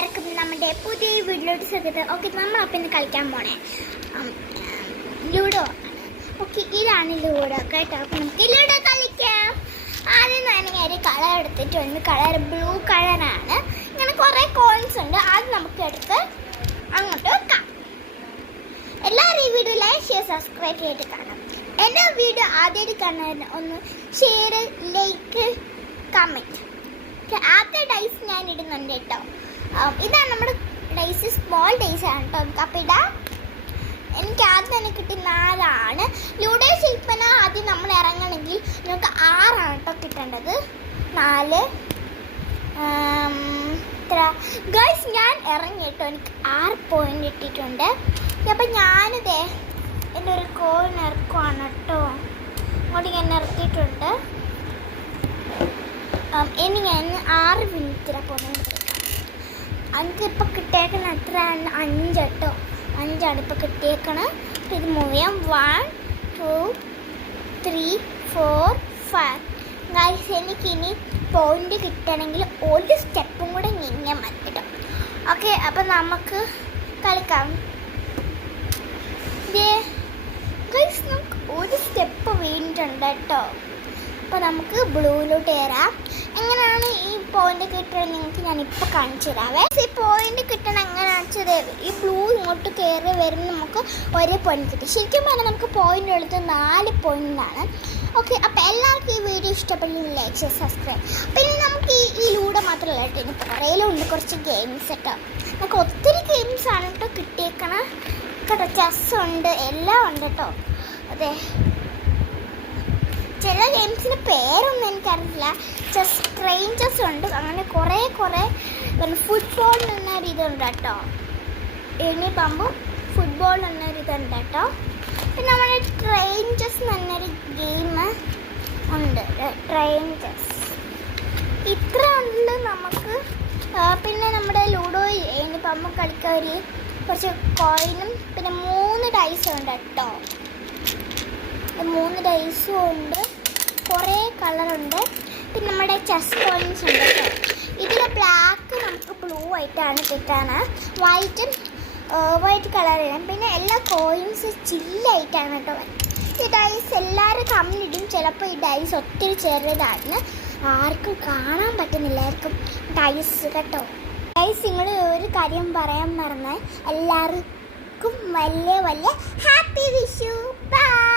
എല്ലാവർക്കും നമ്മുടെ പുതിയ വീട്ടിലോട്ട് സ്വാഗതം. ഓക്കെ, നമ്മളപ്പം ഇന്ന് കളിക്കാൻ പോണേ ലൂഡോ ആണ്. ഓക്കെ, ഇതാണ് ലൂഡോ കേട്ടോ. അപ്പം നമുക്ക് ലൂഡോ കളിക്കാം. ആദ്യം തന്നെ ഒരു കളർ എടുത്തിട്ടുണ്ട്. കളർ ബ്ലൂ കളറാണ്. ഇങ്ങനെ കുറേ കോയിൻസ് ഉണ്ട്. അത് നമുക്ക് എടുത്ത് അങ്ങോട്ട് വെക്കാം. എല്ലാവരും ഈ വീഡിയോ ലൈക്ക് ഷെയർ സബ്സ്ക്രൈബ് ചെയ്തിട്ട് കാണാം. എൻ്റെ വീഡിയോ ആദ്യമായിട്ട് കാണാൻ ഒന്ന് ഷെയർ ലൈക്ക് കമൻറ്റ്. ആദ്യത്തെ ഡൈസ് ഞാൻ ഇടുന്നുണ്ട് കേട്ടോ. ഇതാണ് നമ്മുടെ ഡൈസ്, സ്മോൾ ഡൈസ് ആണ് കേട്ടോ. നമുക്ക് അപ്പം ഇടാം. എനിക്ക് ആദ്യം തന്നെ കിട്ടിയ 4 ലൂഡോ ശില്പന. ആദ്യം നമ്മൾ ഇറങ്ങണമെങ്കിൽ നമുക്ക് 6 കേട്ടോ കിട്ടേണ്ടത്. 4 ഗൈസ് ഞാൻ ഇറങ്ങി കേട്ടോ. എനിക്ക് 6 പോയിന്റ് ഇട്ടിട്ടുണ്ട്. അപ്പം ഞാനിതേ എൻ്റെ ഒരു കോയിൻ ഇറക്കുവാണ് കേട്ടോ. അങ്ങോട്ട് ഞാൻ ഇറക്കിയിട്ടുണ്ട്. ഇനി ഞാൻ 6 മിനിറ്റ് പോകുന്നത്. എനിക്കിപ്പോൾ കിട്ടിയേക്കണ എത്രയാണ്? 5 കേട്ടോ. 5 ഇപ്പോൾ കിട്ടിയേക്കണം. ഇത് മൂവ് ചെയ്യാം. 1 2 3 4 5. ഗൈസ് എനിക്കിനി പോയിന്റ് കിട്ടണമെങ്കിൽ ഒരു സ്റ്റെപ്പും കൂടെ നിന്നെ മതി കേട്ടോ. ഓക്കെ, അപ്പം നമുക്ക് കളിക്കാം. ഗൈസ് നമുക്ക് ഒരു സ്റ്റെപ്പ് വീണിട്ടുണ്ട് കേട്ടോ. അപ്പോൾ നമുക്ക് ബ്ലൂയിലോട്ട് കയറാം. എങ്ങനെയാണ് ഈ പോയിന്റ് കിട്ടണമെങ്കിൽ നിങ്ങൾക്ക് ഞാനിപ്പോൾ കാണിച്ചു തരാവേ. ഈ പോയിന്റ് കിട്ടണം എങ്ങനെയാണെന്ന് വെച്ചാൽ ഈ ബ്ലൂ ഇങ്ങോട്ട് കയറി വരുന്ന നമുക്ക് ഒരേ പോയിന്റ് കിട്ടും. ശരിക്കും പറഞ്ഞാൽ നമുക്ക് പോയിന്റ് എടുത്ത് 4 പോയിന്റാണ്. ഓക്കെ, അപ്പോൾ എല്ലാവർക്കും ഈ വീഡിയോ ഇഷ്ടപ്പെടുന്ന ലൈക്ക് ഷെയർ സബ്സ്ക്രൈബ്. പിന്നെ നമുക്ക് ഈ ലൂഡോ മാത്രമല്ല കേട്ടോ, ഇനി പുറയിലുണ്ട് കുറച്ച് ഗെയിംസ് കേട്ടോ. നമുക്ക് ഒത്തിരി ഗെയിംസാണ് കേട്ടോ കിട്ടിയേക്കണം കേട്ടോ. ചെസ്സുണ്ട്, എല്ലാം ഉണ്ട് കേട്ടോ. അതെ, ചില ഗെയിംസിന് പേരൊന്നും എനിക്കറിയില്ല. ചെസ്, ട്രെയിൻ ചെസ് ഉണ്ട്. അങ്ങനെ കുറേ ഫുട്ബോൾ എന്നൊരു ഇതുണ്ട് കേട്ടോ. ഇനി പമ്പും ഫുട്ബോൾ എന്നൊരു ഇതുണ്ട് കേട്ടോ. പിന്നെ നമ്മുടെ ട്രെയിൻ ചെസ് എന്നൊരു ഗെയിം ഉണ്ട്. ട്രെയിൻ ചെസ് ഇത്ര ഉണ്ട് നമുക്ക്. പിന്നെ നമ്മുടെ ലൂഡോ ഇനി പമ്പ് കളിക്കാൻ ഒരു കുറച്ച് കോയിനും പിന്നെ 3 ഡൈസും ഉണ്ട് കേട്ടോ. 3 ഡൈസും ഉണ്ട്. കുറേ കളറുണ്ട്. പിന്നെ നമ്മുടെ ചെസ് കോയിൻസ് ഉണ്ട് കേട്ടോ. ഇതിൽ ബ്ലാക്ക് നമുക്ക് ബ്ലൂ ആയിട്ടാണ് കിട്ടാണ്. വൈറ്റ് കളറാണ്. പിന്നെ എല്ലാ കോയിൻസ് ചില്ലായിട്ടാണ് കേട്ടോ. ഈ ഡൈസ് എല്ലാവരും കമ്മിടും. ചിലപ്പോൾ ഈ ഡൈസ് ഒത്തിരി ചെറുതാണ്, ആർക്കും കാണാൻ പറ്റുന്നില്ലായിരിക്കും ഡൈസ് കേട്ടോ. ഡൈസ് നിങ്ങൾ ഒരു കാര്യം പറയാൻ മറന്നാൽ എല്ലാവർക്കും വലിയ ഹാപ്പി വിഷു. ബൈ.